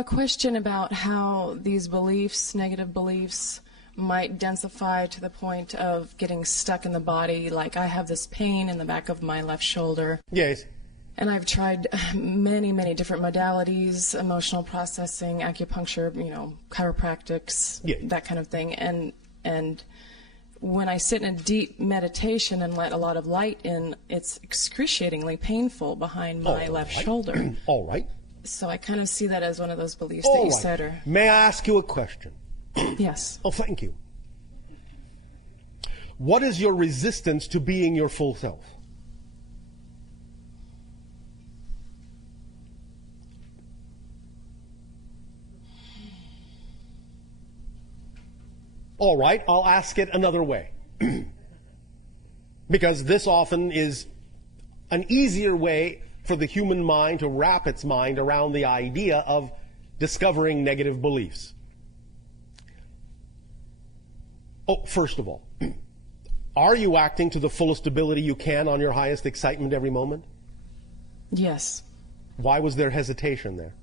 a question about how these beliefs, negative beliefs, might densify to the point of getting stuck in the body. Like I have this pain in the back of my left shoulder. Yes. And I've tried many, many different modalities, emotional processing, acupuncture, chiropractics, that kind of thing. And when I sit in a deep meditation and let a lot of light in, it's excruciatingly painful behind my left shoulder. All right. So I kind of see that as one of those beliefs All that you right. said. Or May I ask you a question? yes. Oh, thank you. What is your resistance to being your full self? All right, I'll ask it another way. Because this often is an easier way for the human mind to wrap its mind around the idea of discovering negative beliefs. Oh, first of all, are you acting to the fullest ability you can on your highest excitement every moment? Yes. Why was there hesitation there?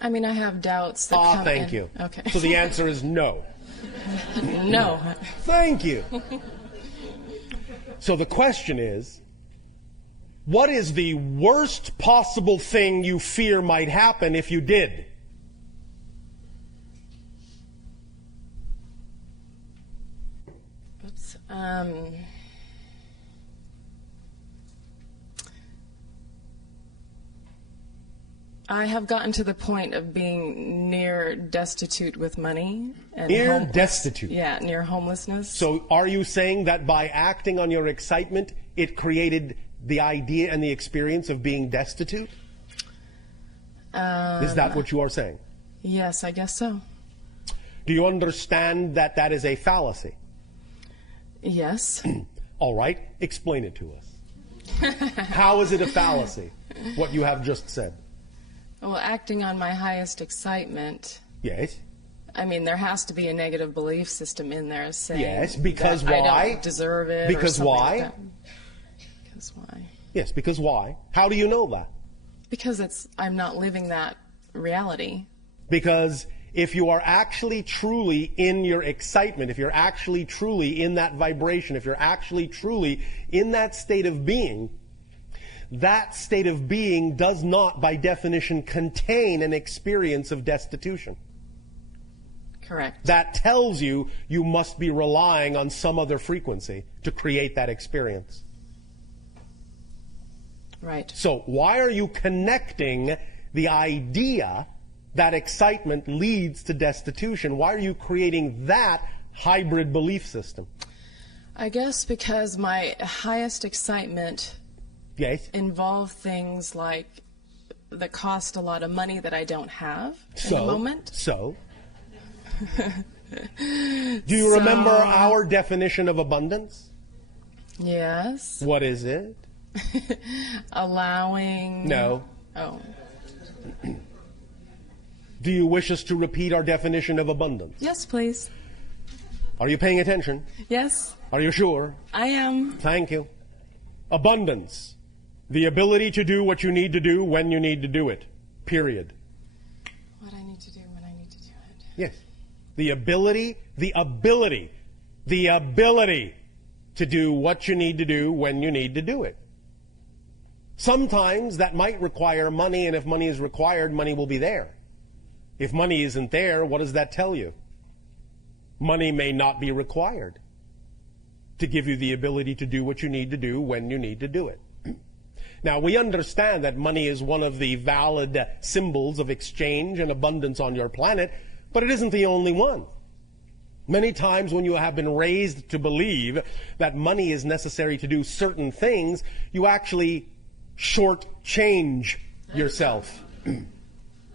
I mean, I have doubts that come thank in. you. Okay. So the answer is no. No. Thank you. So the question is, what is the worst possible thing you fear might happen if you did? Oops. I have gotten to the point of being near destitute with money. And Near destitute? Yeah, near homelessness. So are you saying that by acting on your excitement, it created the idea and the experience of being destitute? Is that what you are saying? Yes, I guess so. Do you understand that that is a fallacy? Yes. All right, explain it to us. How is it a fallacy, what you have just said? Well, acting on my highest excitement, Yes. I mean, there has to be a negative belief system in there saying Yes, because that why? I don't deserve it. Because or something why? Like that. Because why? Yes, because why? How do you know that? Because I'm not living that reality. Because if you are actually truly in your excitement, if you're actually truly in that vibration, if you're actually truly in that state of being, that state of being does not, by definition, contain an experience of destitution. Correct. That tells you you must be relying on some other frequency to create that experience. Right. So why are you connecting the idea that excitement leads to destitution? Why are you creating that hybrid belief system? I guess because my highest excitement Yes. involve things like that cost a lot of money that I don't have in the moment. So? Do you remember our definition of abundance? Yes. What is it? Allowing. No. Oh. Do you wish us to repeat our definition of abundance? Yes, please. Are you paying attention? Yes, Are you sure? I am. Thank you. Abundance. The ability to do what you need to do when you need to do it. Period. What I need to do when I need to do it. Yes. The ability to do what you need to do when you need to do it. Sometimes that might require money, and if money is required, money will be there. If money isn't there, what does that tell you? Money may not be required to give you the ability to do what you need to do when you need to do it. Now, we understand that money is one of the valid symbols of exchange and abundance on your planet, but it isn't the only one. Many times when you have been raised to believe that money is necessary to do certain things, you actually shortchange yourself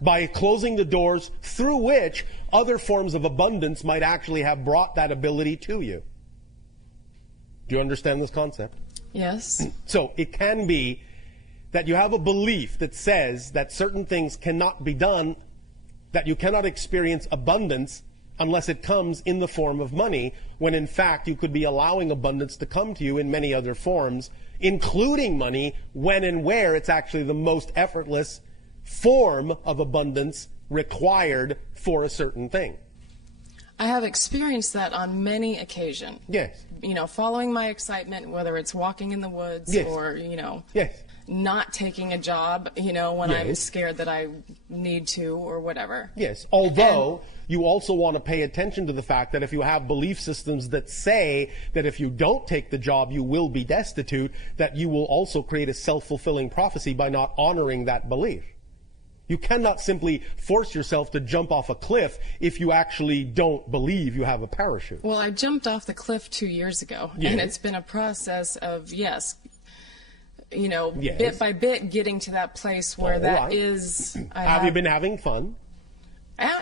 by closing the doors through which other forms of abundance might actually have brought that ability to you. Do you understand this concept? Yes. So it can be that you have a belief that says that certain things cannot be done, that you cannot experience abundance unless it comes in the form of money, when in fact you could be allowing abundance to come to you in many other forms, including money, when and where it's actually the most effortless form of abundance required for a certain thing. I have experienced that on many occasions. Yes. You know, following my excitement, whether it's walking in the woods Yes. or, you know, Yes. not taking a job, you know, when I'm Yes. scared that I need to or whatever. Yes, although you also want to pay attention to the fact that if you have belief systems that say that if you don't take the job, you will be destitute, that you will also create a self-fulfilling prophecy by not honoring that belief. You cannot simply force yourself to jump off a cliff if you actually don't believe you have a parachute. Well, I jumped off the cliff 2 years ago, Yes. and it's been a process of, yes, you know, Yes. bit by bit getting to that place where All that right. is. Have you been having fun?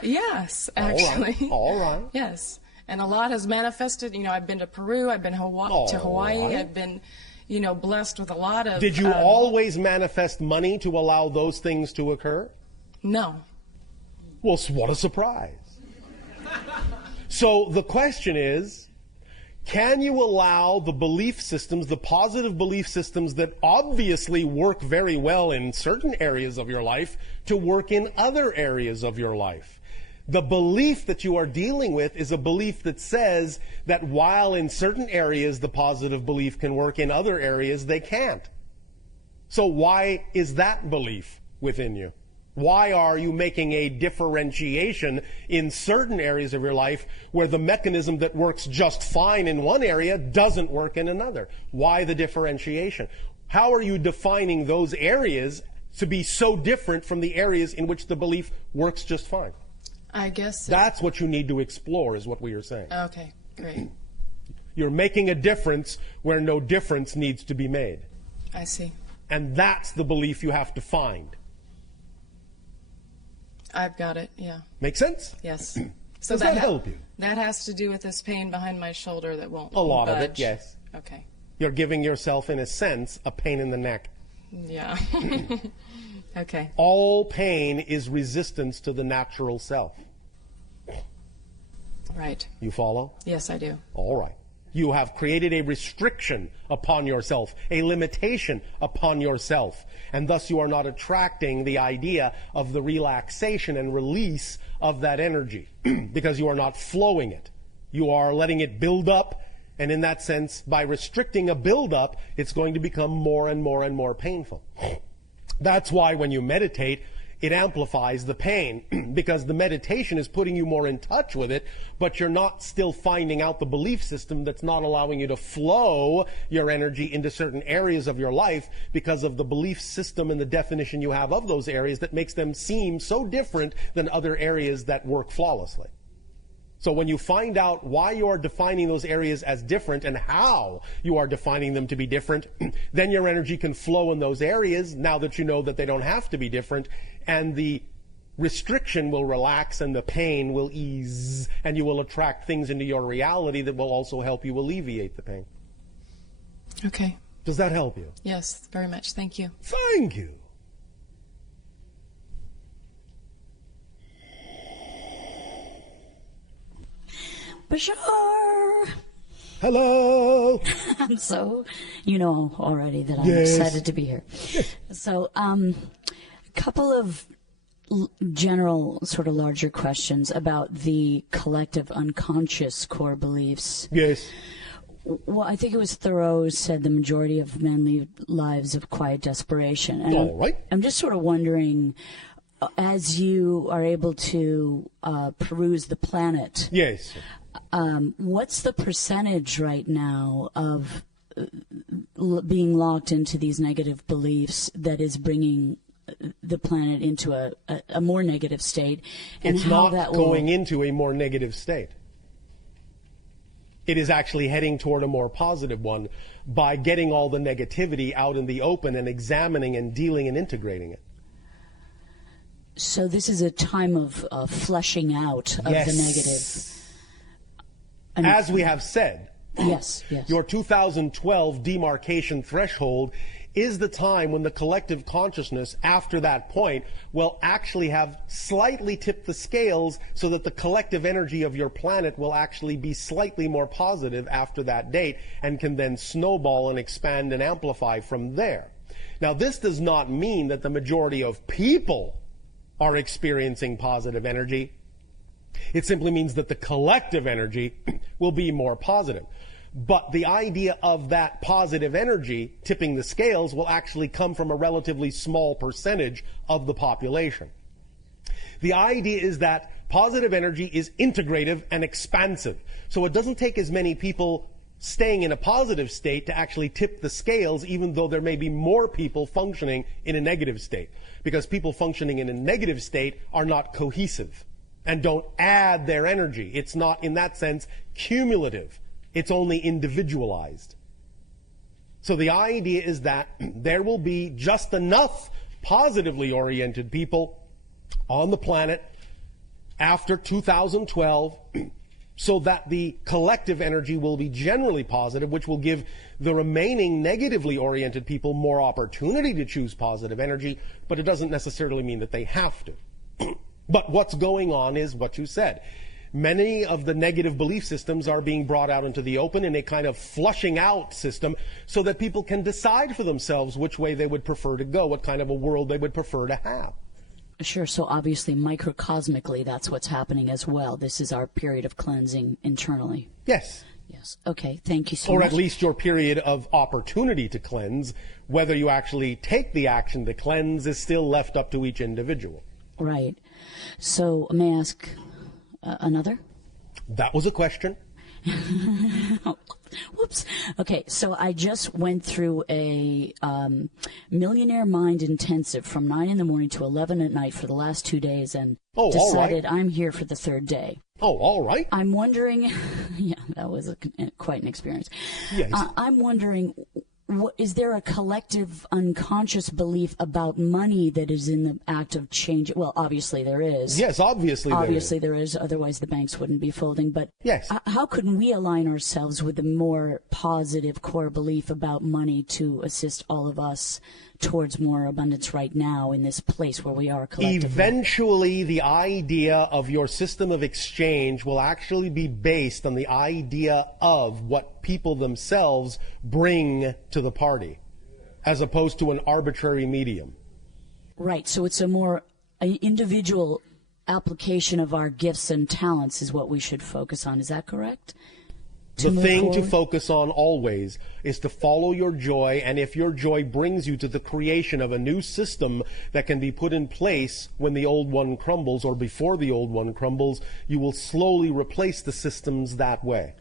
Yes, actually. All right. Yes, and a lot has manifested. You know, I've been to Peru. I've been to Hawaii. right. I've been, you know, blessed with a lot of. Did you always manifest money to allow those things to occur? No. Well, what a surprise. So the question is, can you allow the belief systems, the positive belief systems that obviously work very well in certain areas of your life, to work in other areas of your life? The belief that you are dealing with is a belief that says that while in certain areas the positive belief can work, in other areas they can't. So why is that belief within you? Why are you making a differentiation in certain areas of your life where the mechanism that works just fine in one area doesn't work in another? Why the differentiation? How are you defining those areas to be so different from the areas in which the belief works just fine? I guess. That's what you need to explore, is what we are saying. Okay, great. You're making a difference where no difference needs to be made. I see. And that's the belief you have to find. I've got it, yeah. Make sense? Yes. So Does that help you? That has to do with this pain behind my shoulder that won't A lot of budge. it, yes. Okay. You're giving yourself, in a sense, a pain in the neck. Yeah. Okay. All pain is resistance to the natural self. Right. You follow? Yes, I do. All right. You have created a restriction upon yourself, a limitation upon yourself, and thus you are not attracting the idea of the relaxation and release of that energy because you are not flowing it. You are letting it build up, and in that sense, by restricting a build-up, it's going to become more and more and more painful. That's why when you meditate, it amplifies the pain because the meditation is putting you more in touch with it, but you're not still finding out the belief system that's not allowing you to flow your energy into certain areas of your life because of the belief system and the definition you have of those areas that makes them seem so different than other areas that work flawlessly. So when you find out why you are defining those areas as different and how you are defining them to be different, then your energy can flow in those areas now that you know that they don't have to be different, and the restriction will relax and the pain will ease, and you will attract things into your reality that will also help you alleviate the pain. Okay. Does that help you? Yes, very much. Thank you. Thank you. BASHAR! Hello. So, you know already that I'm Yes. excited to be here. So, a couple of general, sort of larger questions about the collective unconscious core beliefs. Yes. Well, I think it was Thoreau said the majority of men lead lives of quiet desperation. And All right. I'm just sort of wondering, as you are able to peruse the planet, Yes. what's the percentage right now of being locked into these negative beliefs that is bringing the planet into a more negative state? And It's how not that going into a more negative state. It is actually heading toward a more positive one by getting all the negativity out in the open and examining and dealing and integrating it. So this is a time of fleshing out of the negative. And As we have said, yes, yes. your 2012 demarcation threshold is the time when the collective consciousness after that point will actually have slightly tipped the scales so that the collective energy of your planet will actually be slightly more positive after that date and can then snowball and expand and amplify from there. Now, this does not mean that the majority of people are experiencing positive energy. It simply means that the collective energy will be more positive. But the idea of that positive energy tipping the scales will actually come from a relatively small percentage of the population. The idea is that positive energy is integrative and expansive. So it doesn't take as many people staying in a positive state to actually tip the scales, even though there may be more people functioning in a negative state. Because people functioning in a negative state are not cohesive and don't add their energy. It's not, in that sense, cumulative. It's only individualized. So the idea is that there will be just enough positively oriented people on the planet after 2012 so that the collective energy will be generally positive, which will give the remaining negatively oriented people more opportunity to choose positive energy, but it doesn't necessarily mean that they have to. But what's going on is what you said. Many of the negative belief systems are being brought out into the open in a kind of flushing out system so that people can decide for themselves which way they would prefer to go, what kind of a world they would prefer to have. Sure. So obviously, microcosmically, that's what's happening as well. This is our period of cleansing internally. Yes. Yes. Okay. Thank you so much. Or at least your period of opportunity to cleanse. Whether you actually take the action to cleanse is still left up to each individual. Right. So may I ask another? That was a question. Whoops. Okay, so I just went through a Millionaire Mind intensive from 9 in the morning to 11 at night for the last 2 days and decided I'm here for the third day. Oh, all right. I'm wondering, yeah, that was quite an experience. Yes. I'm wondering, is there a collective unconscious belief about money that is in the act of change? Well, obviously there is. Yes, obviously there is. Otherwise, the banks wouldn't be folding. But yes. How can we align ourselves with a more positive core belief about money to assist all of us towards more abundance right now in this place where we are collectively? Eventually, the idea of your system of exchange will actually be based on the idea of what people themselves bring to the party, as opposed to an arbitrary medium. Right. So it's a more individual application of our gifts and talents is what we should focus on. Is that correct? The thing to focus on always is to follow your joy, and if your joy brings you to the creation of a new system that can be put in place when the old one crumbles or before the old one crumbles, you will slowly replace the systems that way.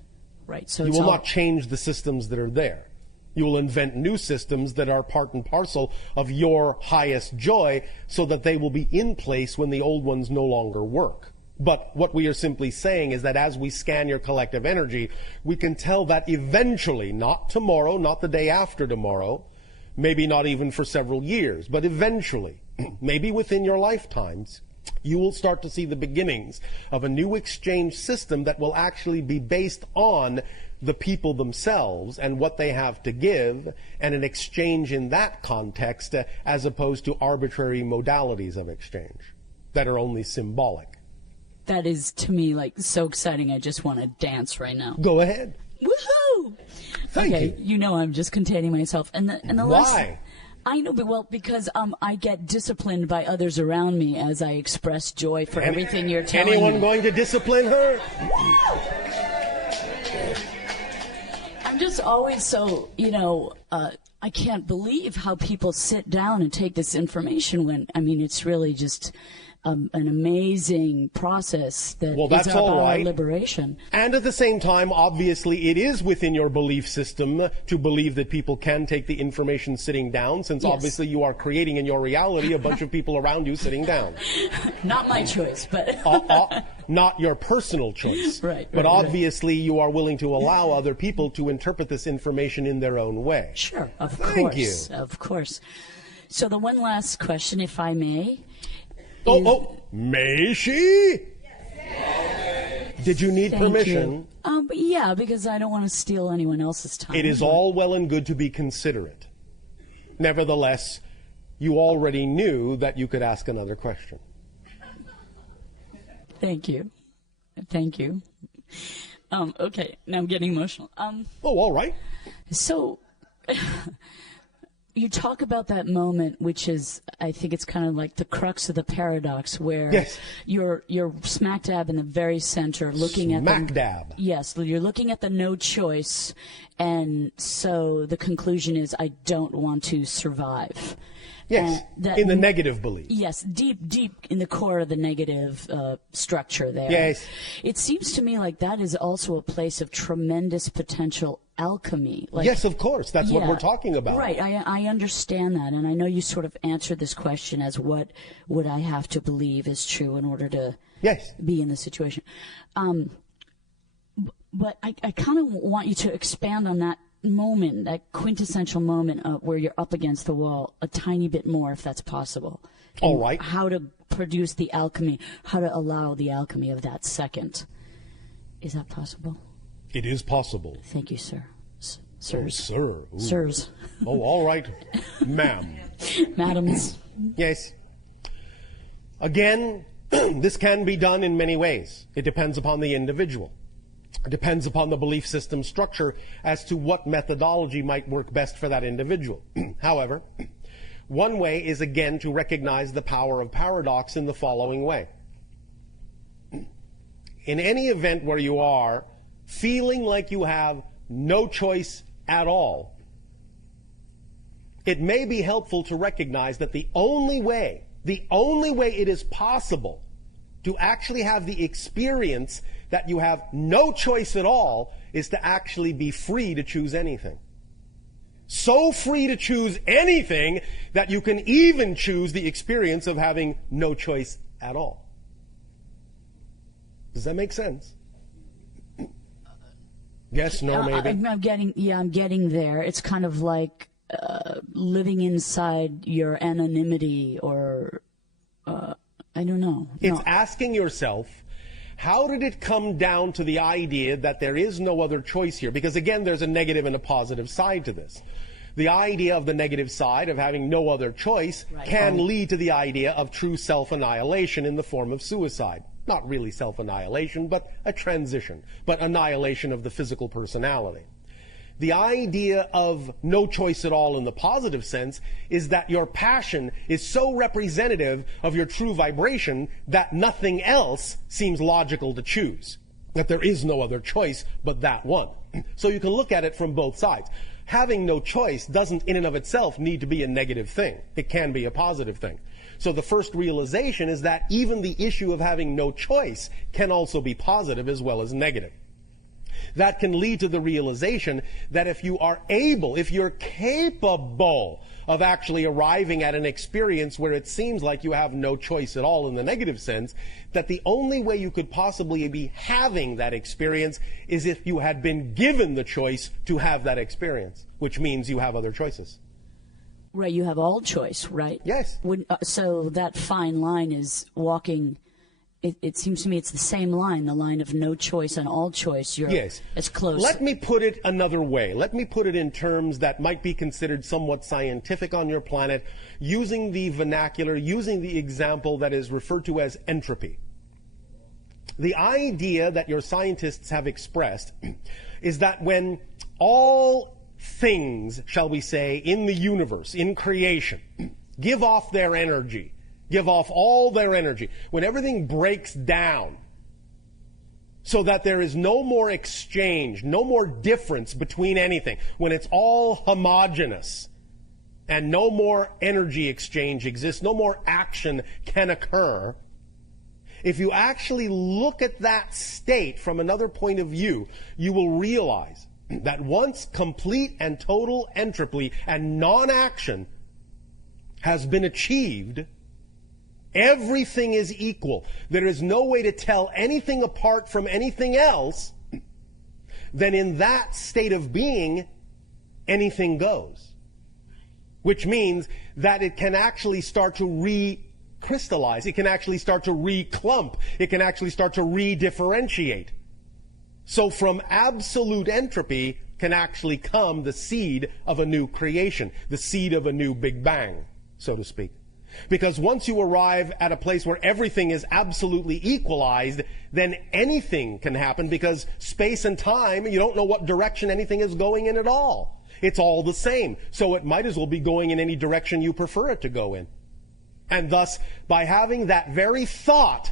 Right. So you will not change the systems that are there. You will invent new systems that are part and parcel of your highest joy so that they will be in place when the old ones no longer work. But what we are simply saying is that as we scan your collective energy, we can tell that eventually, not tomorrow, not the day after tomorrow, maybe not even for several years, but eventually, maybe within your lifetimes, you will start to see the beginnings of a new exchange system that will actually be based on the people themselves and what they have to give, and an exchange in that context as opposed to arbitrary modalities of exchange that are only symbolic. That is, to me, like so exciting. I just want to dance right now. Go ahead. Woohoo! Thank you. You know I'm just containing myself. And the Why? I know, but because I get disciplined by others around me as I express joy for everything you're telling me. Anyone going to discipline her? I'm just always so, I can't believe how people sit down and take this information when, it's really just an amazing process that is about our liberation. And at the same time, obviously, it is within your belief system to believe that people can take the information sitting down, since obviously you are creating in your reality a bunch of people around you sitting down. Not my choice, but... not your personal choice. Right. But obviously you are willing to allow other people to interpret this information in their own way. Sure, of course. Thank you. Of course. So the one last question, if I may... May she? Yes. Did you need permission? Yeah, because I don't want to steal anyone else's time. It is all well and good to be considerate. Nevertheless, you already knew that you could ask another question. Thank you. Okay, now I'm getting emotional. All right. So, You talk about that moment, which is, I think it's kind of like the crux of the paradox, where yes. you're smack dab in the very center, looking at smack dab. Yes, you're looking at the no choice, and so the conclusion is, I don't want to survive. Yes, in the negative belief. Yes, deep in the core of the negative structure there. Yes. It seems to me like that is also a place of tremendous potential alchemy. Like, yes, of course. That's what we're talking about. Right. I understand that, and I know you sort of answered this question as what would I have to believe is true in order to be in the situation. But I kind of want you to expand on that moment, that quintessential moment where you're up against the wall a tiny bit more, if that's possible. All right. How to produce the alchemy, how to allow the alchemy of that second. Is that possible? It is possible. Thank you, sir. Sirs. Oh, sir. Ooh. Sirs. Oh, all right, ma'am. Madams. Yes. Again, this can be done in many ways. It depends upon the individual. It depends upon the belief system structure as to what methodology might work best for that individual. However, one way is again to recognize the power of paradox in the following way. In any event where you are feeling like you have no choice at all, it may be helpful to recognize that the only way it is possible to actually have the experience that you have no choice at all is to actually be free to choose anything. So free to choose anything that you can even choose the experience of having no choice at all. Does that make sense? Yes, no, maybe. I'm getting there. It's kind of like living inside your anonymity, or I don't know. It's asking yourself, how did it come down to the idea that there is no other choice here? Because again, there's a negative and a positive side to this. The idea of the negative side of having no other choice can lead to the idea of true self-annihilation in the form of suicide. Not really self-annihilation, but a transition, but annihilation of the physical personality. The idea of no choice at all in the positive sense is that your passion is so representative of your true vibration that nothing else seems logical to choose. That there is no other choice but that one. So you can look at it from both sides. Having no choice doesn't in and of itself need to be a negative thing. It can be a positive thing. So the first realization is that even the issue of having no choice can also be positive as well as negative. That can lead to the realization that if you are able, if you're capable of actually arriving at an experience where it seems like you have no choice at all in the negative sense, that the only way you could possibly be having that experience is if you had been given the choice to have that experience, which means you have other choices. Right, you have all choice, right? Yes. So that fine line is walking. It seems to me it's the same line, the line of no choice and all choice. Yes. It's close. Let me put it another way. Let me put it in terms that might be considered somewhat scientific on your planet, using the vernacular, using the example that is referred to as entropy. The idea that your scientists have expressed is that when all things, shall we say, in the universe, in creation, give off their energy, give off all their energy, when everything breaks down so that there is no more exchange, no more difference between anything, when it's all homogeneous and no more energy exchange exists, no more action can occur, if you actually look at that state from another point of view, you will realize that once complete and total entropy and non-action has been achieved, everything is equal. There is no way to tell anything apart from anything else. Then in that state of being, anything goes. Which means that it can actually start to re-crystallize. It can actually start to re-clump. It can actually start to re-differentiate. So from absolute entropy can actually come the seed of a new creation, the seed of a new Big Bang, so to speak. Because once you arrive at a place where everything is absolutely equalized, then anything can happen, because space and time, you don't know what direction anything is going in at all. It's all the same. So it might as well be going in any direction you prefer it to go in. And thus, by having that very thought,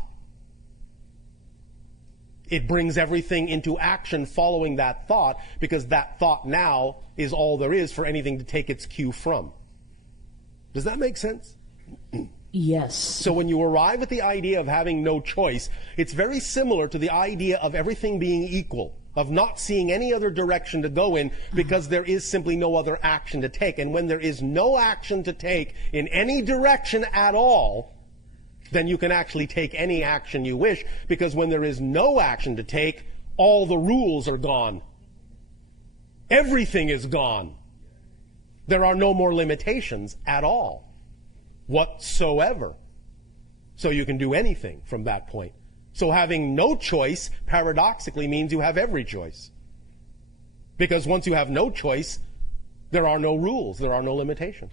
it brings everything into action following that thought, because that thought now is all there is for anything to take its cue from. Does that make sense? Yes. So when you arrive at the idea of having no choice, it's very similar to the idea of everything being equal, of not seeing any other direction to go in, because there is simply no other action to take. And when there is no action to take in any direction at all, then you can actually take any action you wish, because when there is no action to take, all the rules are gone. Everything is gone. There are no more limitations at all, whatsoever. So you can do anything from that point. So having no choice, paradoxically, means you have every choice. Because once you have no choice, there are no rules, there are no limitations.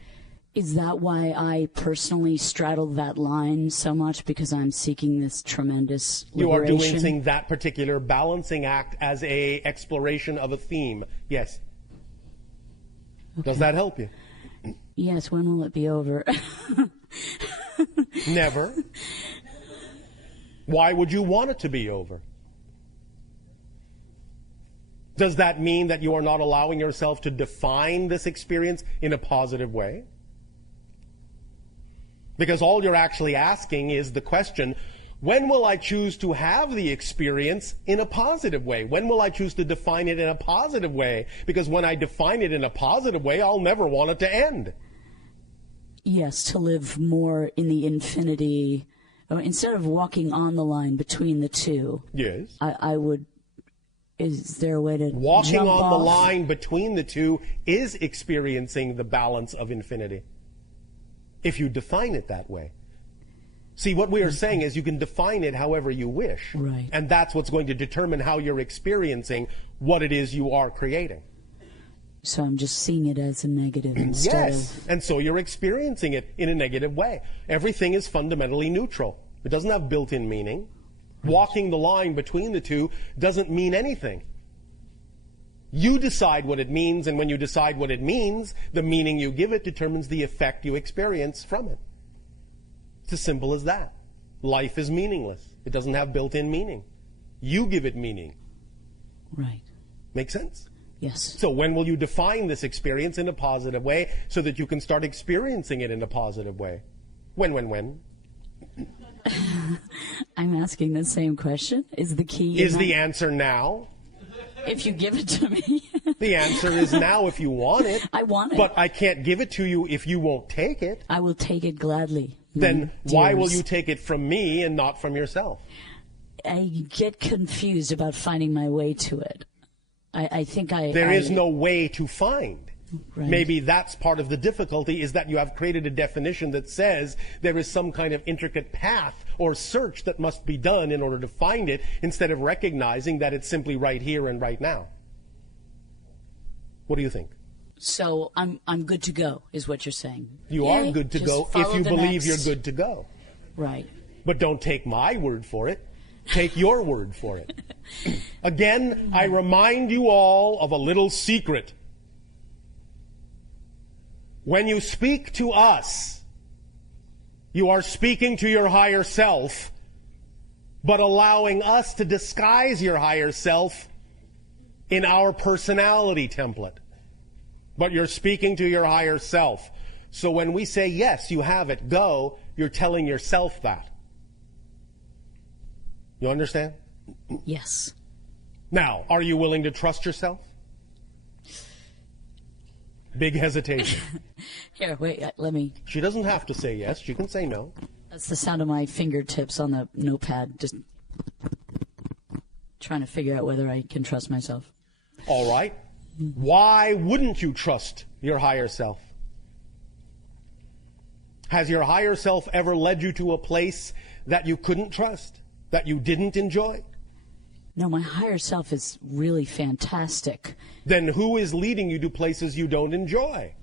Is that why I personally straddle that line so much? Because I'm seeking this tremendous liberation? You are doing that particular balancing act as a exploration of a theme. Yes. Okay. Does that help you? Yes. When will it be over? Never. Why would you want it to be over? Does that mean that you are not allowing yourself to define this experience in a positive way? Because all you're actually asking is the question, when will I choose to have the experience in a positive way? When will I choose to define it in a positive way? Because when I define it in a positive way, I'll never want it to end. Yes, to live more in the infinity. Instead of walking on the line between the two. Yes. I would, is there a way to walking jump on off? The line between the two is experiencing the balance of infinity, if you define it that way. See, what we are saying is you can define it however you wish. Right. And that's what's going to determine how you're experiencing what it is you are creating. So I'm just seeing it as a negative instead of... And so you're experiencing it in a negative way. Everything is fundamentally neutral. It doesn't have built-in meaning. Right. Walking the line between the two doesn't mean anything. You decide what it means, and when you decide what it means, the meaning you give it determines the effect you experience from it. It's as simple as that. Life is meaningless. It doesn't have built-in meaning. You give it meaning. Right. Make sense? Yes. So when will you define this experience in a positive way so that you can start experiencing it in a positive way? When? I'm asking the same question. Is the key... Is the answer now? If you give it to me. The answer is now if you want it. I want it. But I can't give it to you if you won't take it. I will take it gladly. Then why will you take it from me and not from yourself? I get confused about finding my way to it. I think There is no way to find. Right. Maybe that's part of the difficulty, is that you have created a definition that says there is some kind of intricate path or search that must be done in order to find it, instead of recognizing that it's simply right here and right now. What do you think? So I'm good to go, is what you're saying. You are good to go if you believe you're good to go. Right. But don't take my word for it. Take your word for it. Again, I remind you all of a little secret. When you speak to us, you are speaking to your higher self, but allowing us to disguise your higher self in our personality template. But you're speaking to your higher self. So when we say, yes, you have it, go, you're telling yourself that. You understand? Yes. Now, are you willing to trust yourself? Big hesitation. Here, wait, let me... She doesn't have to say yes. She can say no. That's the sound of my fingertips on the notepad, just trying to figure out whether I can trust myself. All right. Why wouldn't you trust your higher self? Has your higher self ever led you to a place that you couldn't trust, that you didn't enjoy? No, my higher self is really fantastic. Then who is leading you to places you don't enjoy?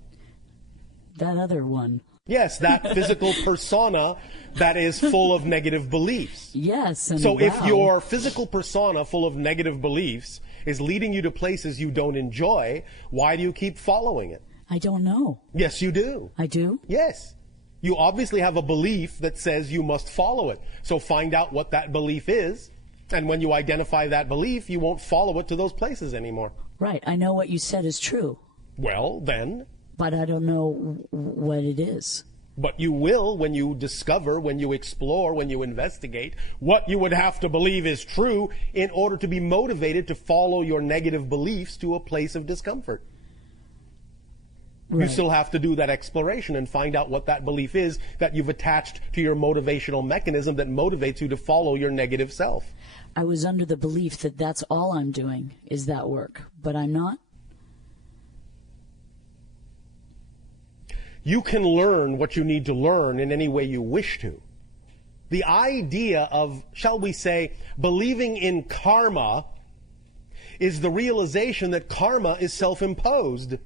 That other one. Yes, that physical persona that is full of negative beliefs. Yes. And so wow. if your physical persona full of negative beliefs is leading you to places you don't enjoy, why do you keep following it? I don't know. Yes, you do. I do? Yes. You obviously have a belief that says you must follow it. So find out what that belief is, and when you identify that belief, you won't follow it to those places anymore. Right. I know what you said is true. Well, then. But I don't know what it is. But you will when you discover, when you explore, when you investigate what you would have to believe is true in order to be motivated to follow your negative beliefs to a place of discomfort. Right. You still have to do that exploration and find out what that belief is that you've attached to your motivational mechanism that motivates you to follow your negative self. I was under the belief that that's all I'm doing is that work, but I'm not. You can learn what you need to learn in any way you wish to. The idea of, shall we say, believing in karma is the realization that karma is self-imposed.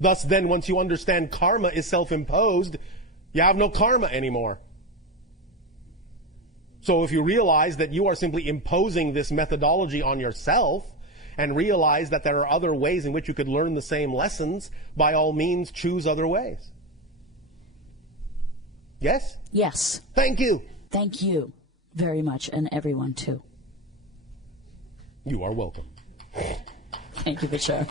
Thus, then, once you understand karma is self-imposed, you have no karma anymore. So if you realize that you are simply imposing this methodology on yourself, and realize that there are other ways in which you could learn the same lessons, by all means, choose other ways. Yes? Yes. Thank you. Thank you very much, and everyone, too. You are welcome. Thank you, Bashar.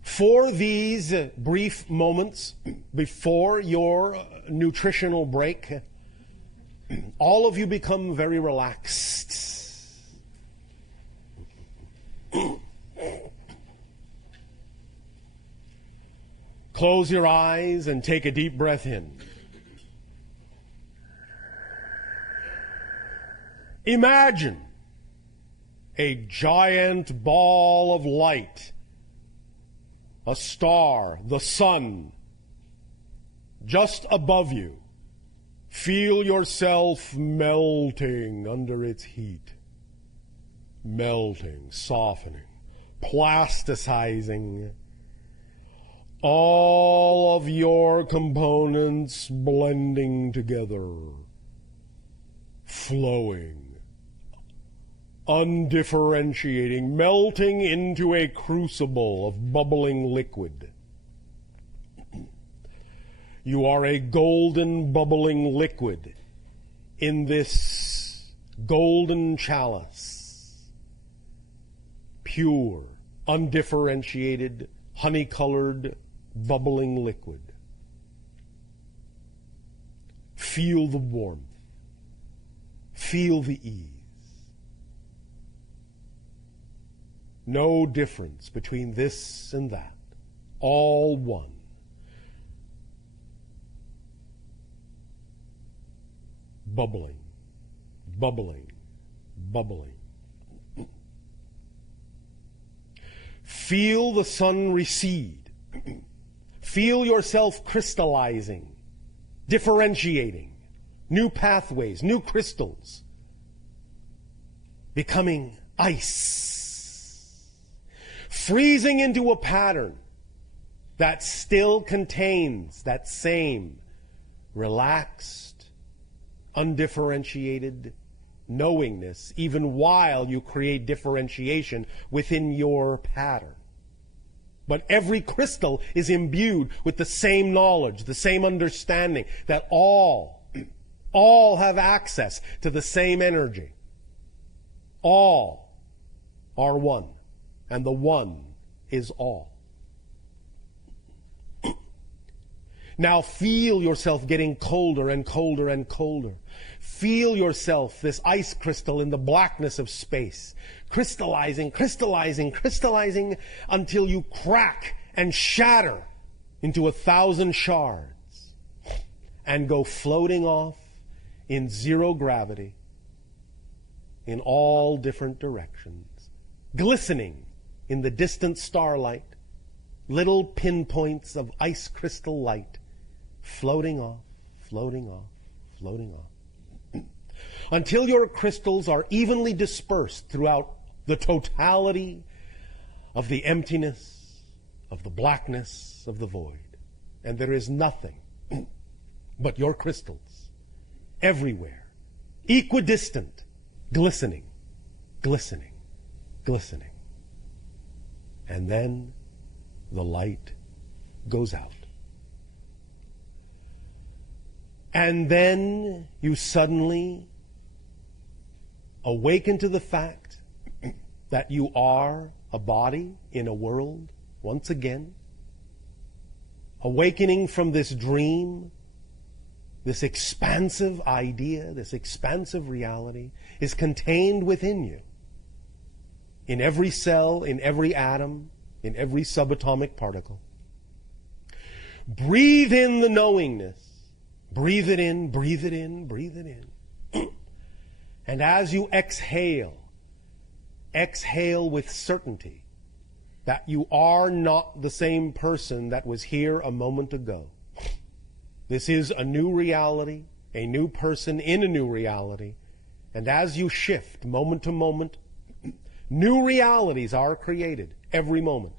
For these brief moments before your nutritional break, all of you become very relaxed. Close your eyes and take a deep breath in. Imagine a giant ball of light, a star, the sun, just above you. Feel yourself melting under its heat. Melting, softening, plasticizing. All of your components blending together, flowing, undifferentiating, melting into a crucible of bubbling liquid. You are a golden bubbling liquid in this golden chalice. Pure, undifferentiated, honey-colored, bubbling liquid. Feel the warmth. Feel the ease. No difference between this and that. All one. Bubbling, bubbling, bubbling. Feel the sun recede. Feel yourself crystallizing, differentiating, new pathways, new crystals, becoming ice, freezing into a pattern that still contains that same relaxed, undifferentiated knowingness, even while you create differentiation within your pattern. But every crystal is imbued with the same knowledge, the same understanding, that all have access to the same energy. All are one, and the one is all. Now feel yourself getting colder and colder and colder. Feel yourself, this ice crystal in the blackness of space, crystallizing, crystallizing, crystallizing until you crack and shatter into 1,000 shards and go floating off in zero gravity in all different directions, glistening in the distant starlight, little pinpoints of ice crystal light floating off, floating off, floating off, until your crystals are evenly dispersed throughout the totality of the emptiness, of the blackness, of the void. And there is nothing but your crystals everywhere, equidistant, glistening, glistening, glistening. And then the light goes out. And then you suddenly awaken to the fact that you are a body in a world once again. Awakening from this dream, this expansive idea, this expansive reality is contained within you. In every cell, in every atom, in every subatomic particle. Breathe in the knowingness. Breathe it in, breathe it in, breathe it in. And as you exhale, exhale with certainty that you are not the same person that was here a moment ago. This is a new reality, a new person in a new reality. And as you shift moment to moment, new realities are created every moment.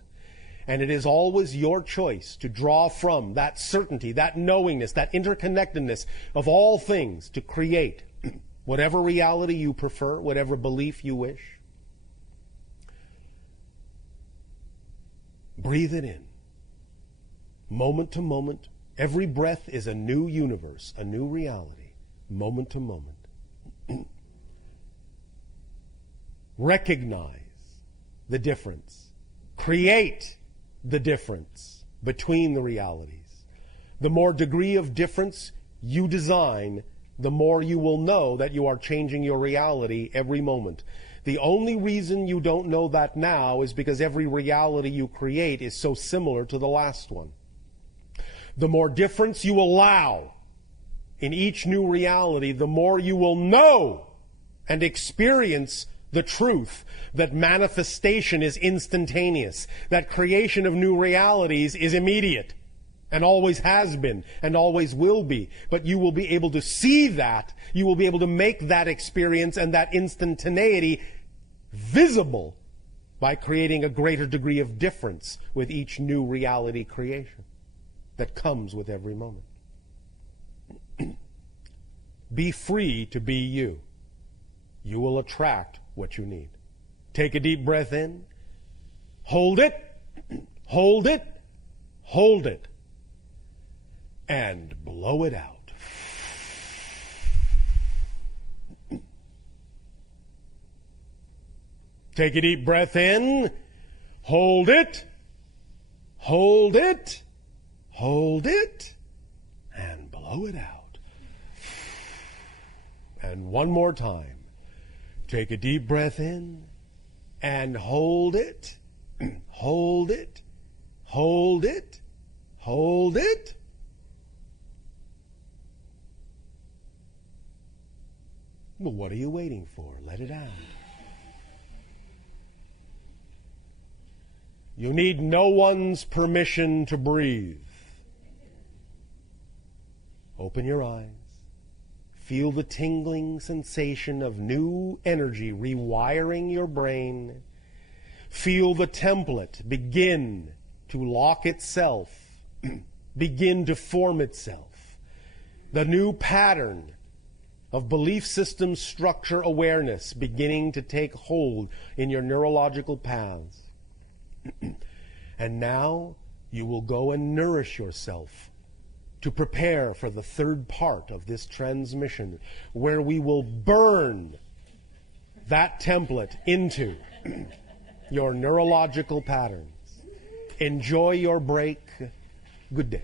And it is always your choice to draw from that certainty, that knowingness, that interconnectedness of all things to create whatever reality you prefer, whatever belief you wish. Breathe it in. Moment to moment, every breath is a new universe, a new reality, moment to moment. Recognize the difference. Create the difference between the realities. The more degree of difference you design, the more you will know that you are changing your reality every moment. The only reason you don't know that now is because every reality you create is so similar to the last one. The more difference you allow in each new reality, the more you will know and experience the truth that manifestation is instantaneous, that creation of new realities is immediate, and always has been, and always will be. But you will be able to see that, you will be able to make that experience and that instantaneity visible by creating a greater degree of difference with each new reality creation that comes with every moment. Be free to be you. You will attract what you need. Take a deep breath in. Hold it. Hold it. Hold it. And blow it out. Take a deep breath in. Hold it. Hold it. Hold it. And blow it out. And one more time. Take a deep breath in and hold it, hold it, hold it, hold it. Well, what are you waiting for? Let it out. You need no one's permission to breathe. Open your eyes. Feel the tingling sensation of new energy rewiring your brain. Feel the template begin to lock itself, begin to form itself. The new pattern of belief system structure awareness beginning to take hold in your neurological paths. And now you will go and nourish yourself to prepare for the third part of this transmission, where we will burn that template into your neurological patterns. Enjoy your break. Good day.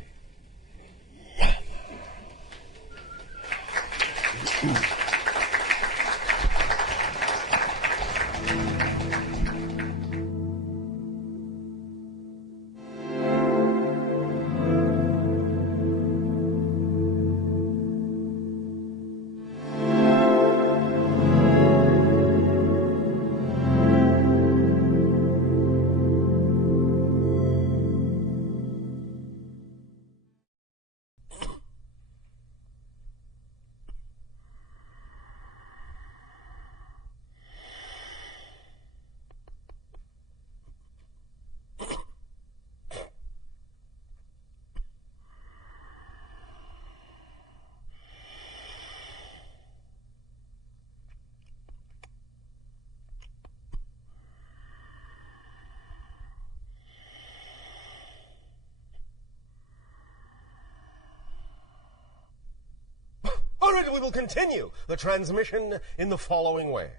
it, we will continue the transmission in the following way.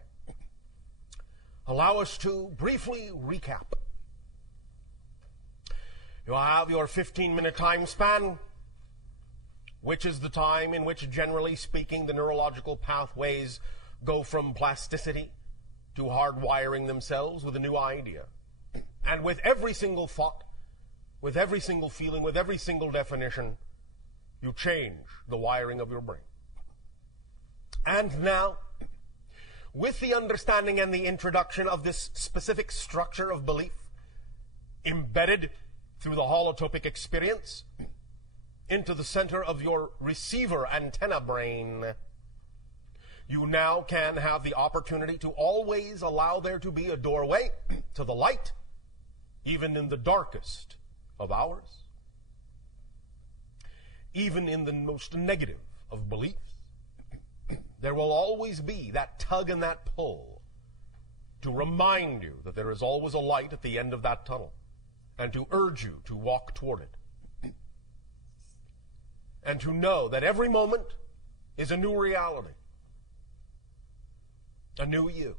Allow us to briefly recap. You have your 15-minute time span, which is the time in which, generally speaking, the neurological pathways go from plasticity to hardwiring themselves with a new idea. And with every single thought, with every single feeling, with every single definition, you change the wiring of your brain. And now, with the understanding and the introduction of this specific structure of belief, embedded through the holotopic experience into the center of your receiver antenna brain, you now can have the opportunity to always allow there to be a doorway to the light, even in the darkest of hours, even in the most negative of beliefs. There will always be that tug and that pull to remind you that there is always a light at the end of that tunnel, and to urge you to walk toward it. And to know that every moment is a new reality, a new you,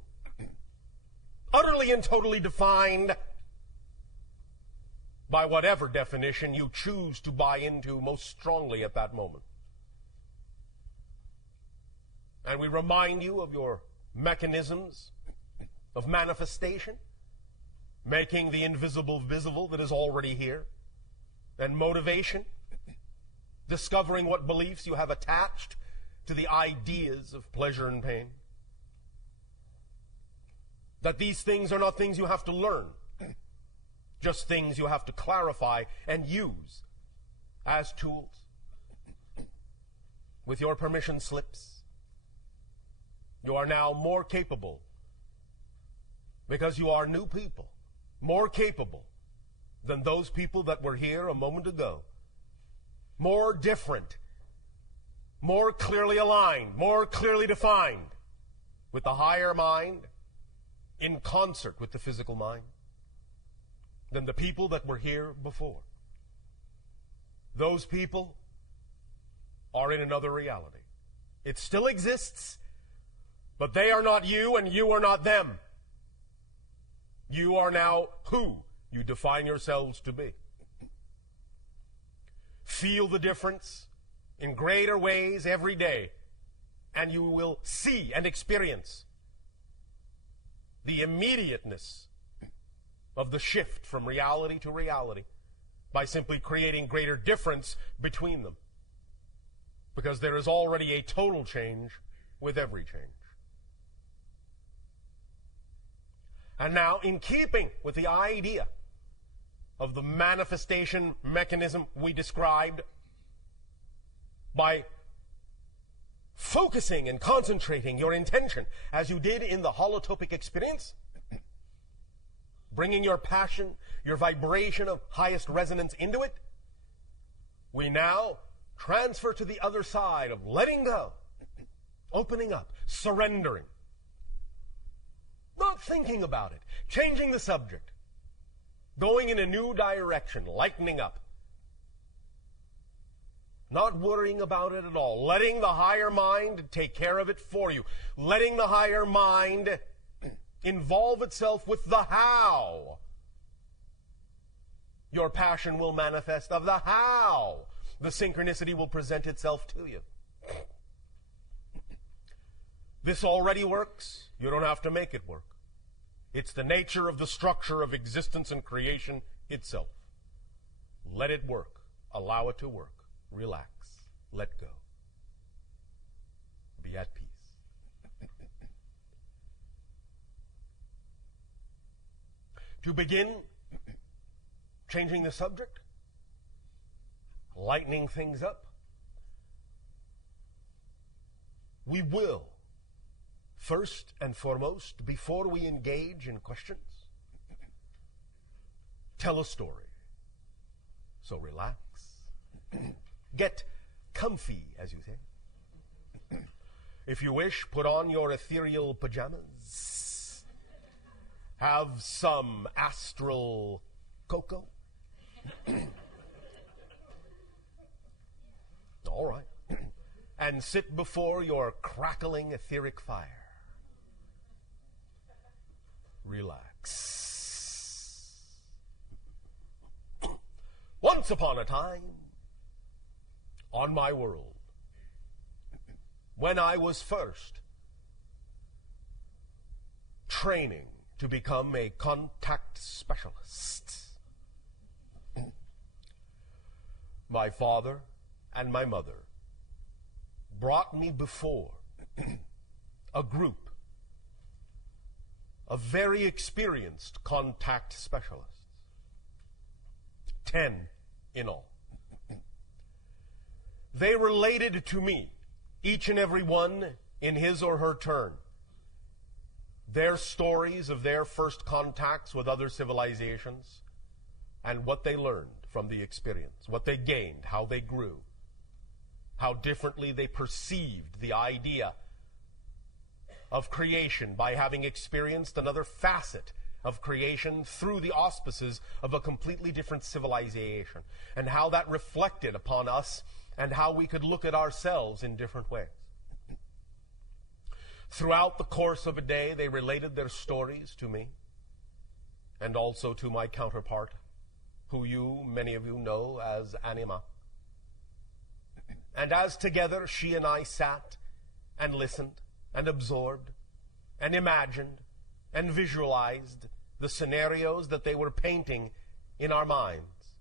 utterly and totally defined by whatever definition you choose to buy into most strongly at that moment. And we remind you of your mechanisms of manifestation, making the invisible visible that is already here, and motivation, discovering what beliefs you have attached to the ideas of pleasure and pain. That these things are not things you have to learn, just things you have to clarify and use as tools. With your permission slips, you are now more capable, because you are new people, more capable than those people that were here a moment ago, more different, more clearly aligned, more clearly defined with the higher mind in concert with the physical mind than the people that were here before. Those people are in another reality. It still exists, but they are not you and you are not them. You are now who you define yourselves to be. Feel the difference in greater ways every day, and you will see and experience the immediateness of the shift from reality to reality by simply creating greater difference between them. Because there is already a total change with every change. And now, in keeping with the idea of the manifestation mechanism we described, by focusing and concentrating your intention as you did in the holotopic experience, bringing your passion, your vibration of highest resonance into it, we now transfer to the other side of letting go, opening up, surrendering, not thinking about it, changing the subject, going in a new direction, lightening up, not worrying about it at all, letting the higher mind take care of it for you, letting the higher mind involve itself with the how your passion will manifest, of the how the synchronicity will present itself to you. This already works. You don't have to make it work. It's the nature of the structure of existence and creation itself. Let it work. Allow it to work. Relax. Let go. Be at peace. To begin changing the subject, lightening things up, we will, first and foremost, before we engage in questions, tell a story. So relax. Get comfy, as you say. If you wish, put on your ethereal pajamas. Have some astral cocoa. All right. and sit before your crackling etheric fire. Relax. Once upon a time, on my world, when I was first training to become a contact specialist, my father and my mother brought me before a group of very experienced contact specialists, 10 in all. They related to me, each and every one in his or her turn, their stories of their first contacts with other civilizations and what they learned from the experience, what they gained, how they grew, how differently they perceived the idea of creation by having experienced another facet of creation through the auspices of a completely different civilization, and how that reflected upon us and how we could look at ourselves in different ways. Throughout the course of a day, they related their stories to me and also to my counterpart, who many of you know as Anima. And as together she and I sat and listened and absorbed and imagined and visualized the scenarios that they were painting in our minds,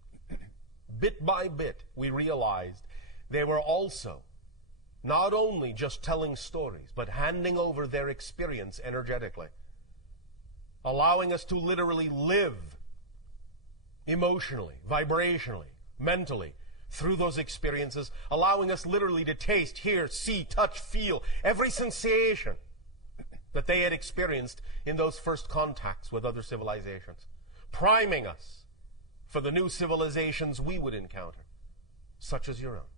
bit by bit we realized they were also not only just telling stories, but handing over their experience energetically, allowing us to literally live emotionally, vibrationally, mentally, through those experiences, allowing us literally to taste, hear, see, touch, feel every sensation that they had experienced in those first contacts with other civilizations, priming us for the new civilizations we would encounter, such as your own.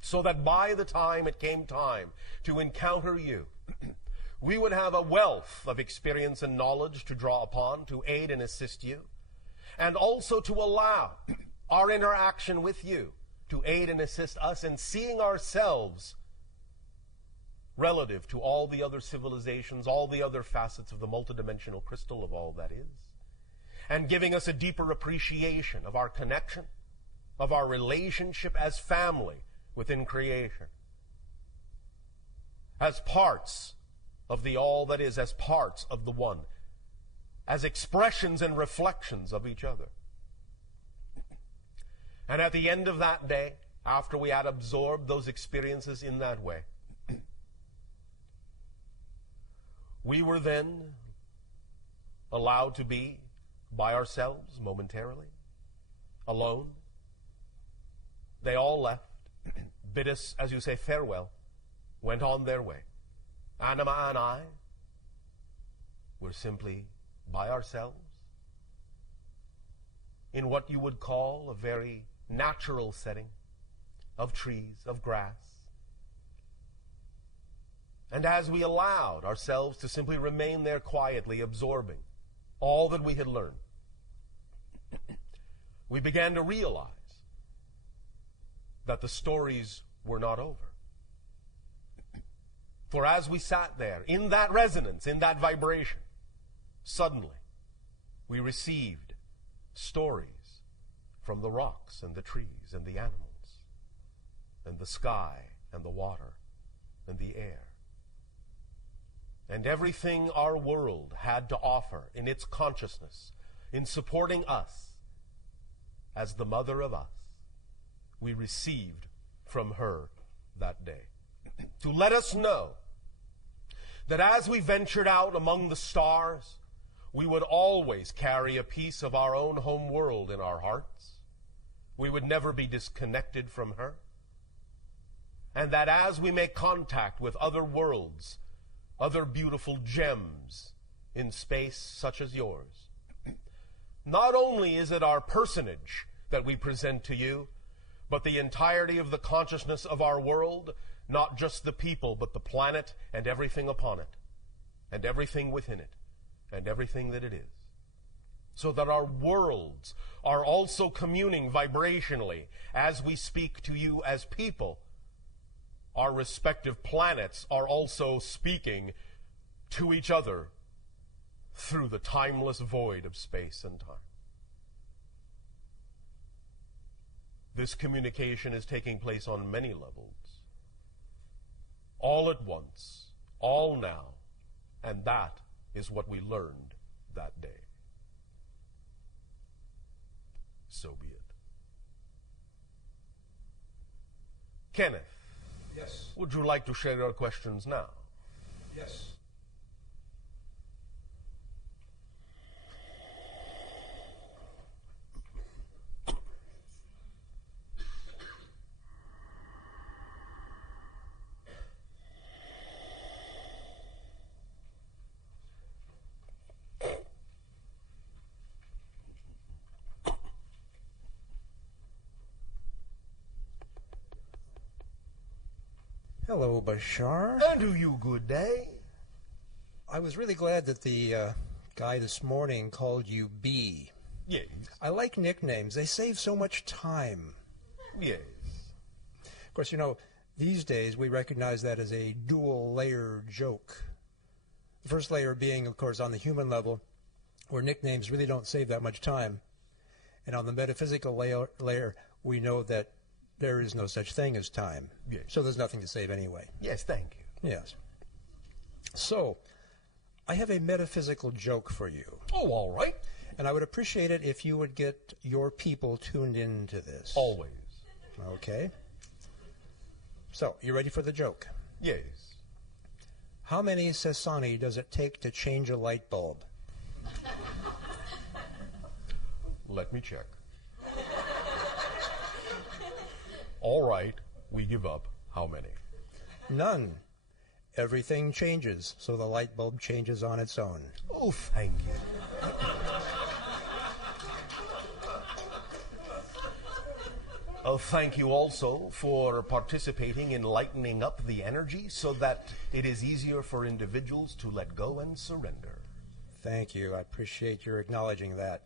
So that by the time it came time to encounter you, we would have a wealth of experience and knowledge to draw upon, to aid and assist you, and also to allow our interaction with you to aid and assist us in seeing ourselves relative to all the other civilizations, all the other facets of the multidimensional crystal of all that is, and giving us a deeper appreciation of our connection, of our relationship as family within creation, as parts of the all that is, as parts of the one, as expressions and reflections of each other. And at the end of that day, after we had absorbed those experiences in that way, we were then allowed to be by ourselves momentarily, alone. They all left, bid us, as you say, farewell, went on their way. Anima and I were simply by ourselves in what you would call a very natural setting of trees, of grass. And as we allowed ourselves to simply remain there quietly, absorbing all that we had learned, we began to realize that the stories were not over. For as we sat there, in that resonance, in that vibration, suddenly we received stories from the rocks and the trees and the animals and the sky and the water and the air. And everything our world had to offer in its consciousness, in supporting us as the mother of us, we received from her that day, to let us know that as we ventured out among the stars, we would always carry a piece of our own home world in our hearts. We would never be disconnected from her. And that as we make contact with other worlds, other beautiful gems in space such as yours, not only is it our personage that we present to you, but the entirety of the consciousness of our world, not just the people, but the planet and everything upon it, and everything within it, and everything that it is. So that our worlds are also communing vibrationally as we speak to you as people our respective planets are also speaking to each other through the timeless void of space and time. This communication is taking place on many levels, all at once, all now, and that is what we learned that day. So be it. Kenneth. Yes. Would you like to share your questions now? Yes. Hello, Bashar. And to you, good day. I was really glad that the guy this morning called you B. Yes. I like nicknames. They save so much time. Yes. Of course, you know, these days we recognize that as a dual-layer joke. The first layer being, of course, on the human level, where nicknames really don't save that much time. And on the metaphysical layer, we know that there is no such thing as time. Yes. So there's nothing to save anyway. Yes, thank you. Yes. So, I have a metaphysical joke for you. Oh, all right. And I would appreciate it if you would get your people tuned into this. Always. Okay. So, you ready for the joke? Yes. How many Sasani does it take to change a light bulb? Let me check. All right, we give up. How many? None. Everything changes, so the light bulb changes on its own. Oh, thank you. Thank you also for participating in lightening up the energy so that it is easier for individuals to let go and surrender. Thank you. I appreciate your acknowledging that.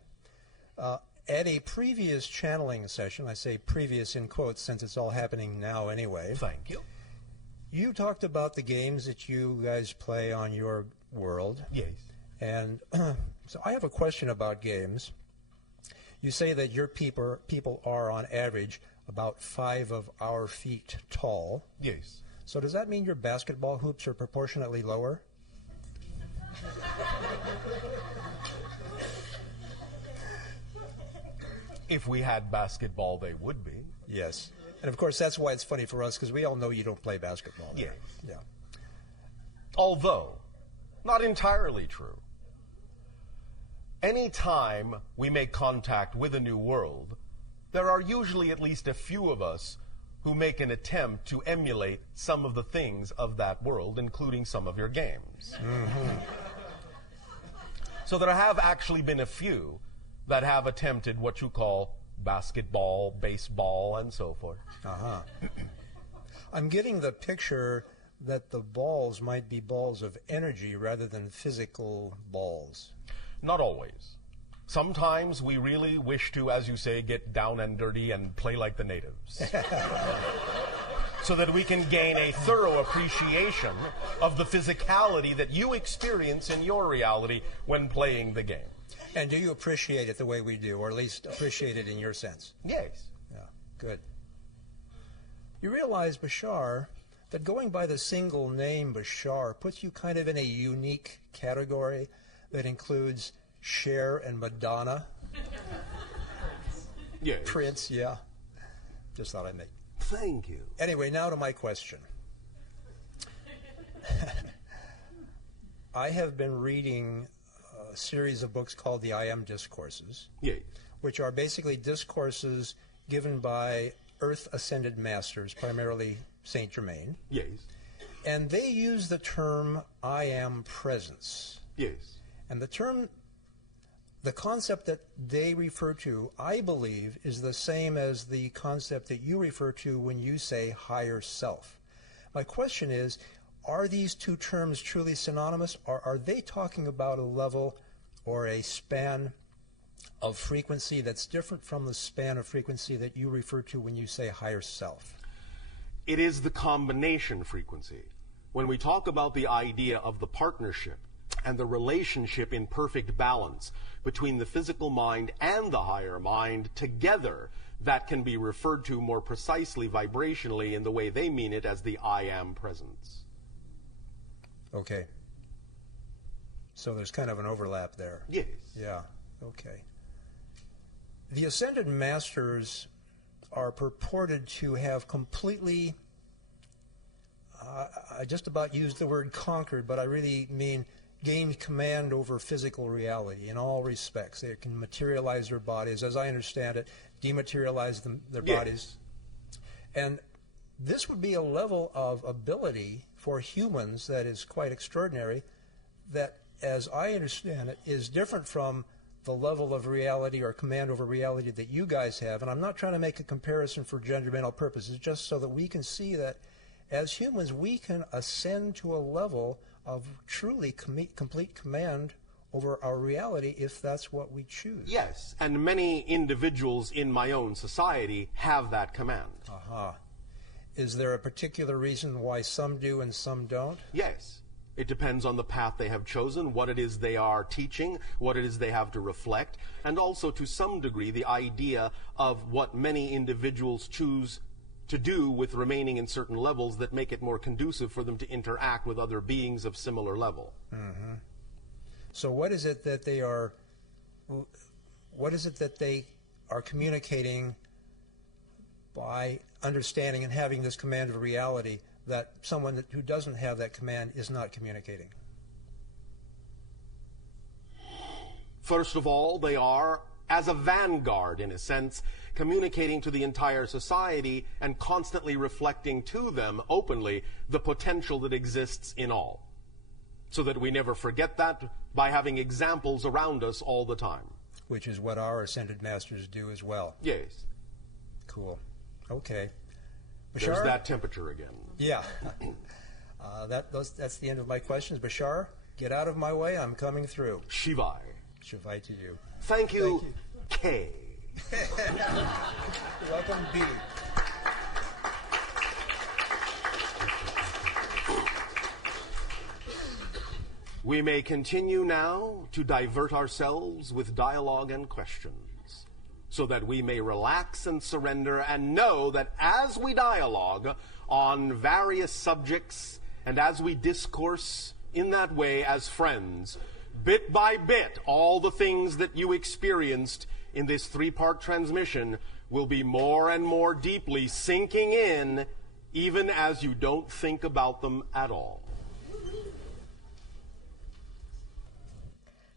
At a previous channeling session, I say previous in quotes since it's all happening now anyway. Thank you. You talked about the games that you guys play on your world. Yes. And so I have a question about games. You say that your people are on average about 5 of our feet tall. Yes. So does that mean your basketball hoops are proportionately lower? If we had basketball, they would be. Yes. And of course, that's why it's funny for us, because we all know you don't play basketball. Yes. Yeah. Although, not entirely true. Any time we make contact with a new world, there are usually at least a few of us who make an attempt to emulate some of the things of that world, including some of your games. Mm-hmm. So there have actually been a few that have attempted what you call basketball, baseball, and so forth. Uh-huh. I'm getting the picture that the balls might be balls of energy rather than physical balls. Not always. Sometimes we really wish to, as you say, get down and dirty and play like the natives. So that we can gain a thorough appreciation of the physicality that you experience in your reality when playing the game. And do you appreciate it the way we do, or at least appreciate it in your sense? Yes. Yeah, good. You realize, Bashar, that going by the single name Bashar puts you kind of in a unique category that includes Cher and Madonna. Yes. Prince, yeah. Just thought I'd make. Thank you. Anyway, now to my question. I have been reading a series of books called the I Am Discourses, Yes. which are basically discourses given by Earth Ascended Masters, primarily Saint Germain. Yes. And they use the term I Am Presence. Yes. And the concept that they refer to, I believe, is the same as the concept that you refer to when you say higher self. My question is, are these two terms truly synonymous, or are they talking about a level or a span of frequency that's different from the span of frequency that you refer to when you say higher self? It is the combination frequency. When we talk about the idea of the partnership and the relationship in perfect balance between the physical mind and the higher mind together, that can be referred to more precisely vibrationally in the way they mean it as the I am presence. Okay. So there's kind of an overlap there. Yes. Yeah. Okay. The Ascended Masters are purported to have completely, I just about used the word conquered, but I really mean gained command over physical reality in all respects. They can materialize their bodies, as I understand it, dematerialize their bodies. And this would be a level of ability for humans that is quite extraordinary, that, as I understand it, is different from the level of reality or command over reality that you guys have. And I'm not trying to make a comparison for judgmental purposes, just so that we can see that as humans we can ascend to a level of truly complete command over our reality if that's what we choose. Yes, and many individuals in my own society have that command. Is there a particular reason why some do and some don't? Yes. It depends on the path they have chosen, what it is they are teaching, what it is they have to reflect, and also to some degree the idea of what many individuals choose to do with remaining in certain levels that make it more conducive for them to interact with other beings of similar level. Mm-hmm. So what is it that they are communicating by understanding and having this command of reality that someone who doesn't have that command is not communicating? First of all, they are, as a vanguard in a sense, communicating to the entire society and constantly reflecting to them openly the potential that exists in all, so that we never forget that by having examples around us all the time. Which is what our Ascended Masters do as well. Yes. Cool. Okay. There's Bashar? that temperature again. Yeah. That's the end of my questions. Bashar, get out of my way. I'm coming through. Shivai. Shivai to you. Thank you, K. Welcome, B. We may continue now to divert ourselves with dialogue and questions, so that we may relax and surrender and know that as we dialogue on various subjects and as we discourse in that way as friends, bit by bit, all the things that you experienced in this three-part transmission will be more and more deeply sinking in, even as you don't think about them at all.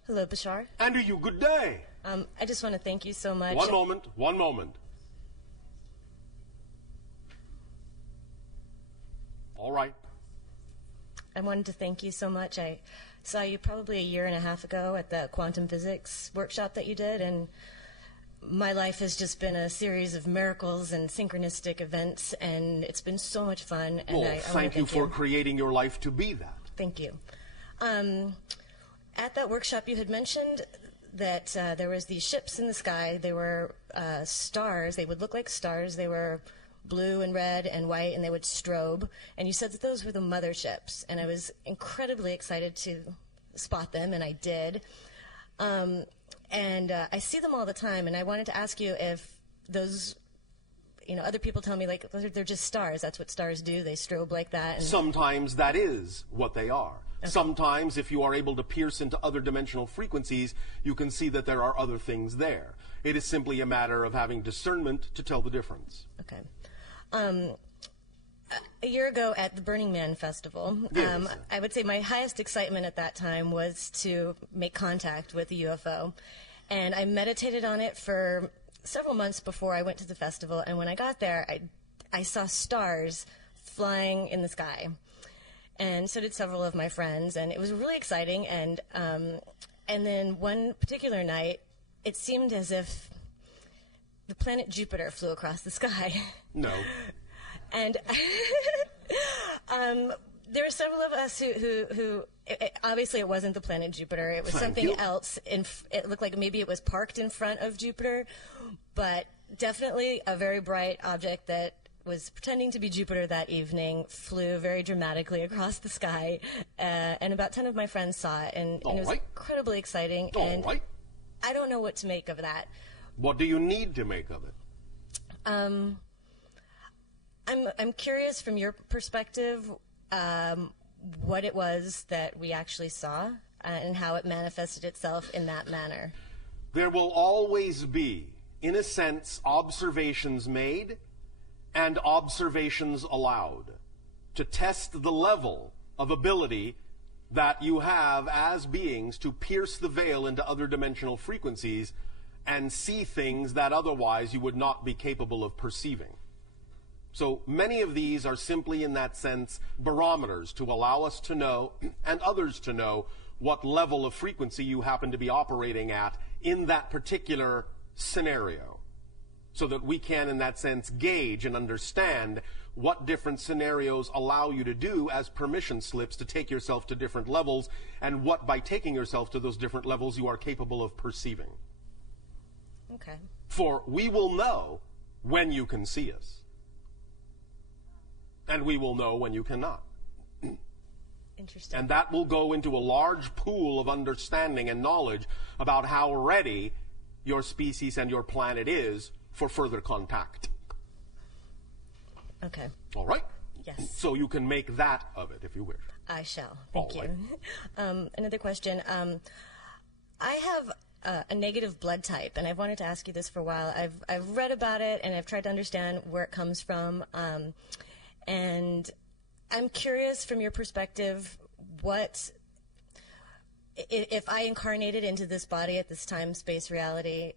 Hello, Bashar. And to you, good day. I just want to thank you so much. One moment. All right. I wanted to thank you so much. I saw you probably a year and a half ago at the quantum physics workshop that you did, and my life has just been a series of miracles and synchronistic events, and it's been so much fun. And well, thank you for creating your life to be that. Thank you. At that workshop, you had mentioned that there was these ships in the sky. They were stars. They would look like stars. They were blue and red and white, and they would strobe. And you said that those were the motherships, and I was incredibly excited to spot them, and I did. And I see them all the time, and I wanted to ask you if those, other people tell me, like, they're just stars. That's what stars do. They strobe like that. And sometimes that is what they are. Okay. Sometimes, if you are able to pierce into other dimensional frequencies, you can see that there are other things there. It is simply a matter of having discernment to tell the difference. Okay. A year ago at the Burning Man Festival, yes. I would say my highest excitement at that time was to make contact with a UFO. And I meditated on it for several months before I went to the festival. And when I got there, I saw stars flying in the sky. And so did several of my friends. And it was really exciting. And then one particular night, it seemed as if the planet Jupiter flew across the sky. No. And there were several of us who obviously it wasn't the planet Jupiter. It was something else. It looked like maybe it was parked in front of Jupiter, but definitely a very bright object that was pretending to be Jupiter that evening, flew very dramatically across the sky, and about 10 of my friends saw it, and it was incredibly exciting. And I don't know what to make of that. What do you need to make of it? I'm curious from your perspective what it was that we actually saw and how it manifested itself in that manner. There will always be, in a sense, observations made and observations allowed to test the level of ability that you have as beings to pierce the veil into other dimensional frequencies and see things that otherwise you would not be capable of perceiving. So many of these are simply, in that sense, barometers to allow us to know and others to know what level of frequency you happen to be operating at in that particular scenario, so that we can, in that sense, gauge and understand what different scenarios allow you to do as permission slips to take yourself to different levels, and what, by taking yourself to those different levels, you are capable of perceiving. Okay. For we will know when you can see us, and we will know when you cannot. Interesting. And that will go into a large pool of understanding and knowledge about how ready your species and your planet is for further contact. Okay. All right? Yes. So you can make that of it if you wish. I shall. Thank you. Right. Another question. I have a negative blood type, and I've wanted to ask you this for a while. I've read about it, and I've tried to understand where it comes from. And I'm curious, from your perspective, what if I incarnated into this body at this time, space, reality,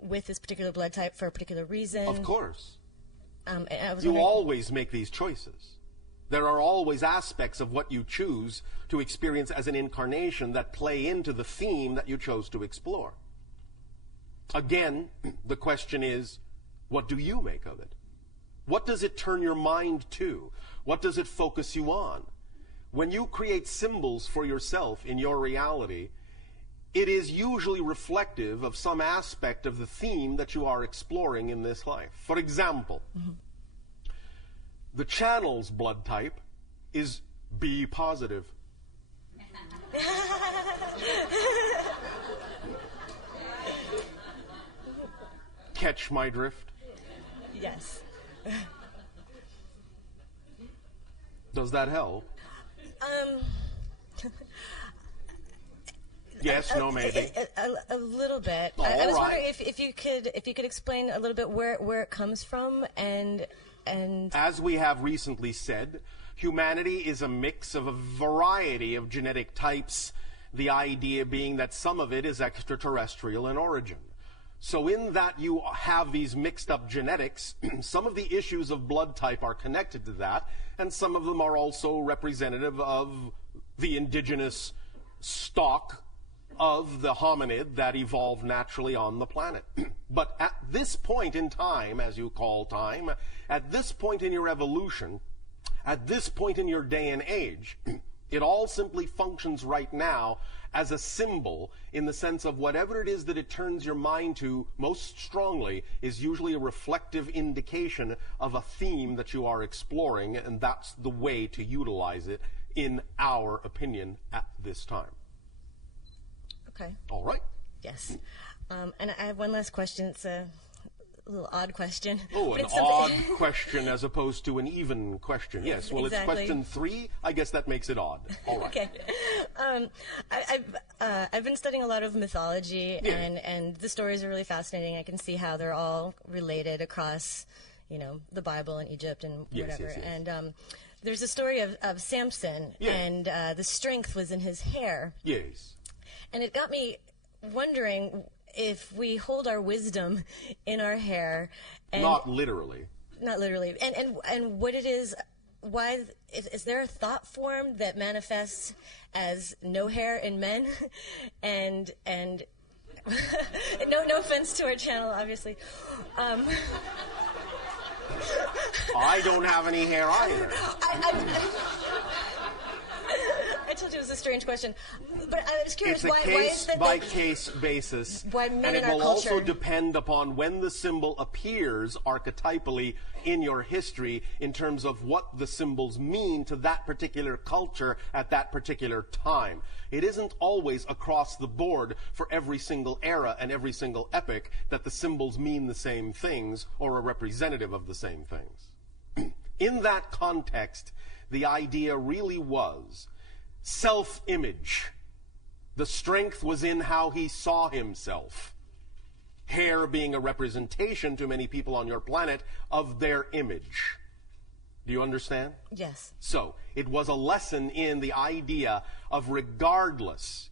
with this particular blood type for a particular reason? Of course. You always make these choices. There are always aspects of what you choose to experience as an incarnation that play into the theme that you chose to explore. Again, the question is, what do you make of it? What does it turn your mind to? What does it focus you on? When you create symbols for yourself in your reality, it is usually reflective of some aspect of the theme that you are exploring in this life. For example, the channel's blood type is B positive. Catch my drift? Yes. Does that help? Yes, no, maybe. A little bit. All I was right. wondering if you could explain a little bit where it comes from, and as we have recently said, humanity is a mix of a variety of genetic types, the idea being that some of it is extraterrestrial in origin. So in that you have these mixed up genetics, some of the issues of blood type are connected to that, and some of them are also representative of the indigenous stock of the hominid that evolved naturally on the planet. But at this point in time, as you call time, at this point in your evolution, at this point in your day and age, it all simply functions right now as a symbol, in the sense of whatever it is that it turns your mind to most strongly is usually a reflective indication of a theme that you are exploring, and that's the way to utilize it, in our opinion, at this time. Okay. All right. Yes. And I have one last question. It's a little odd question. Oh, an odd question as opposed to an even question. Yes, well, Exactly. It's question 3. I guess that makes it odd. All right. Okay. I've been studying a lot of mythology, Yeah. and the stories are really fascinating. I can see how they're all related across, the Bible and Egypt and Yes, whatever. yes, yes. And there's a story of Samson, Yeah. and the strength was in his hair. Yes. And it got me wondering if we hold our wisdom in our hair, and Not literally. not literally, and what it is, why is there a thought form that manifests as no hair in men, and no offense to our channel, obviously. I don't have any hair either. I told you it was a strange question. But I was curious, it's a case-by-case basis, why men and it in our will also culture depend upon when the symbol appears archetypally in your history in terms of what the symbols mean to that particular culture at that particular time. It isn't always across the board for every single era and every single epoch that the symbols mean the same things or are representative of the same things. In that context, the idea really was self-image. The strength was in how he saw himself. Hair being a representation to many people on your planet of their image. Do you understand? Yes. So, it was a lesson in the idea of regardless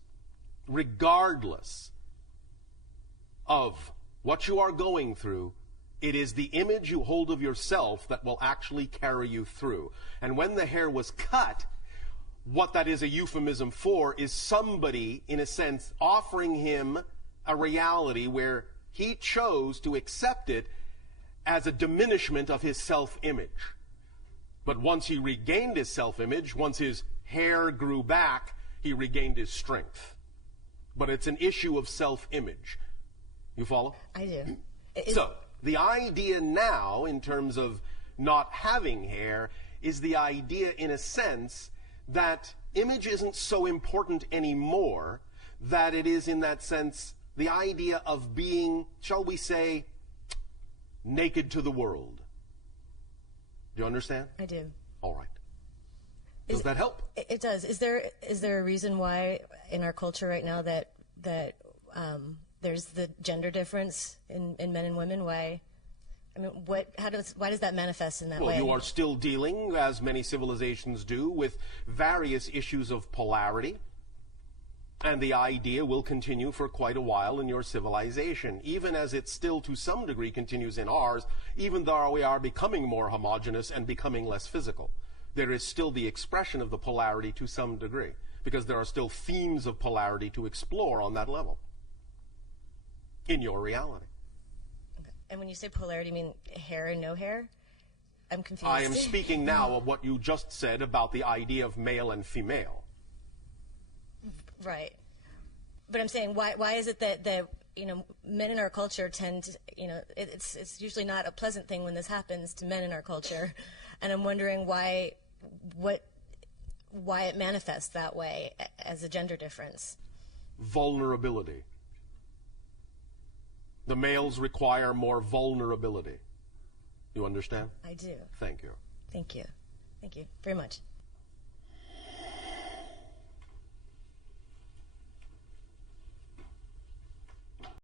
of what you are going through, it is the image you hold of yourself that will actually carry you through. And when the hair was cut, what that is a euphemism for is somebody, in a sense, offering him a reality where he chose to accept it as a diminishment of his self-image. But once he regained his self-image, once his hair grew back, he regained his strength. But it's an issue of self-image. You follow? I do. So, the idea now, in terms of not having hair, is the idea, in a sense, that image isn't so important anymore, that it is, in that sense, the idea of being, shall we say, naked to the world. Do you understand? I do. All right. Does that help? It does. Is there a reason why in our culture right now that there's the gender difference in men and women? Why? I mean, why does that manifest in that way? Well, you are still dealing, as many civilizations do, with various issues of polarity. And the idea will continue for quite a while in your civilization, even as it still to some degree continues in ours, even though we are becoming more homogeneous and becoming less physical. There is still the expression of the polarity to some degree, because there are still themes of polarity to explore on that level in your reality. Okay. And when you say polarity, you mean hair and no hair? I'm confused. I am speaking now of what you just said about the idea of male and female. Right. But I'm saying, why is it that men in our culture tend to, it's usually not a pleasant thing when this happens to men in our culture, and I'm wondering why it manifests that way as a gender difference. Vulnerability. The males require more vulnerability. You understand? I do. Thank you. Thank you. Thank you very much.